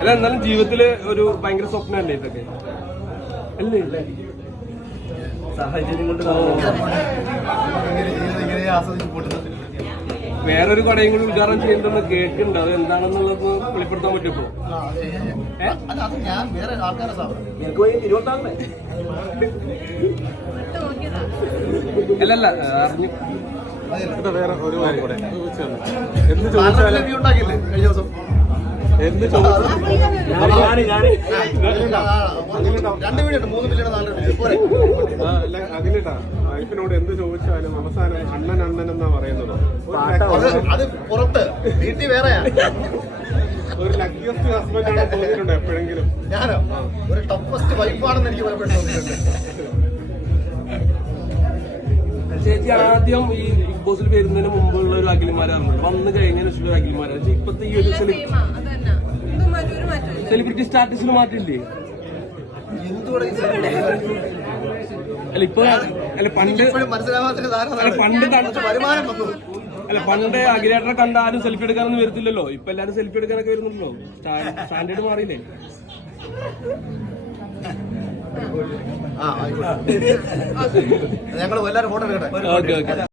അല്ല, എന്നാലും ജീവിതത്തില് ഒരു ഭയങ്കര സ്വപ്നമല്ലേ ഇതൊക്കെ? അല്ലേ? സാഹചര്യം കൊണ്ട് വേറൊരു കടയും കൂടി ഉദ്ഘാടനം ചെയ്യുന്നുണ്ടെന്ന് കേൾക്കുന്നുണ്ട്. അത് എന്താണെന്നുള്ളത് വെളിപ്പെടുത്താൻ പറ്റുമോ? ഞാൻ വേറെ ആൾക്കാരെ സാധനം അല്ലല്ല, അറിഞ്ഞു. വേറെ ഒരു കാര്യം കൂടെ എന്ത് ചോദിച്ചാലും ഉണ്ടാക്കിയില്ലേ കഴിഞ്ഞ ദിവസം? എന്ത് ചോദിച്ചാലും 2 മിനിറ്റ് 3 മില്യൺ 4 അഖിലേട്ടാ, വൈഫിനോട് എന്ത് ചോദിച്ചാലും അവസാനം അണ്ണൻ അണ്ണൻ എന്നാ പറയുന്നത്. അത് പുറത്ത് വീട്ടിൽ വേറെയാ. ഒരു ലക്കിയസ്റ്റ് ഹസ്ബൻഡ് ആണ് തോന്നിയിട്ടുണ്ടോ എപ്പോഴെങ്കിലും? ഞാനോ ഒരു ടഫസ്റ്റ് വൈഫാണെന്ന് എനിക്ക് പലപ്പോഴും തോന്നിയിട്ടുണ്ട്. ചേച്ചി ആദ്യം ഈ ബിഗ് ബോസിൽ വരുന്നതിന് മുമ്പുള്ള ഒരു അഖിൽമാരാണ്, വന്നു കഴിഞ്ഞതിന് ശേഷം ഒരു അഖിൽമാരാണ്. പക്ഷെ ഇപ്പത്തെ ഈ ഒരു സെലിബ്രിറ്റി സ്റ്റാറ്റസിന് മാറ്റില്ലേ? അല്ല ഇപ്പൊ അല്ല പണ്ട് വരുമാനം വന്നു. അല്ല പണ്ട് അഖിലേട്ടനെ കണ്ട ആരും സെൽഫി എടുക്കാനൊന്നും വരത്തില്ലല്ലോ. ഇപ്പൊ എല്ലാരും സെൽഫി എടുക്കാനൊക്കെ വരുന്നുണ്ടല്ലോ. സ്റ്റാൻഡേർഡ് മാറിയില്ലേ? ഞങ്ങൾ എല്ലാവരും ഫോട്ടോ എടുക്കട്ടെ. Okay okay.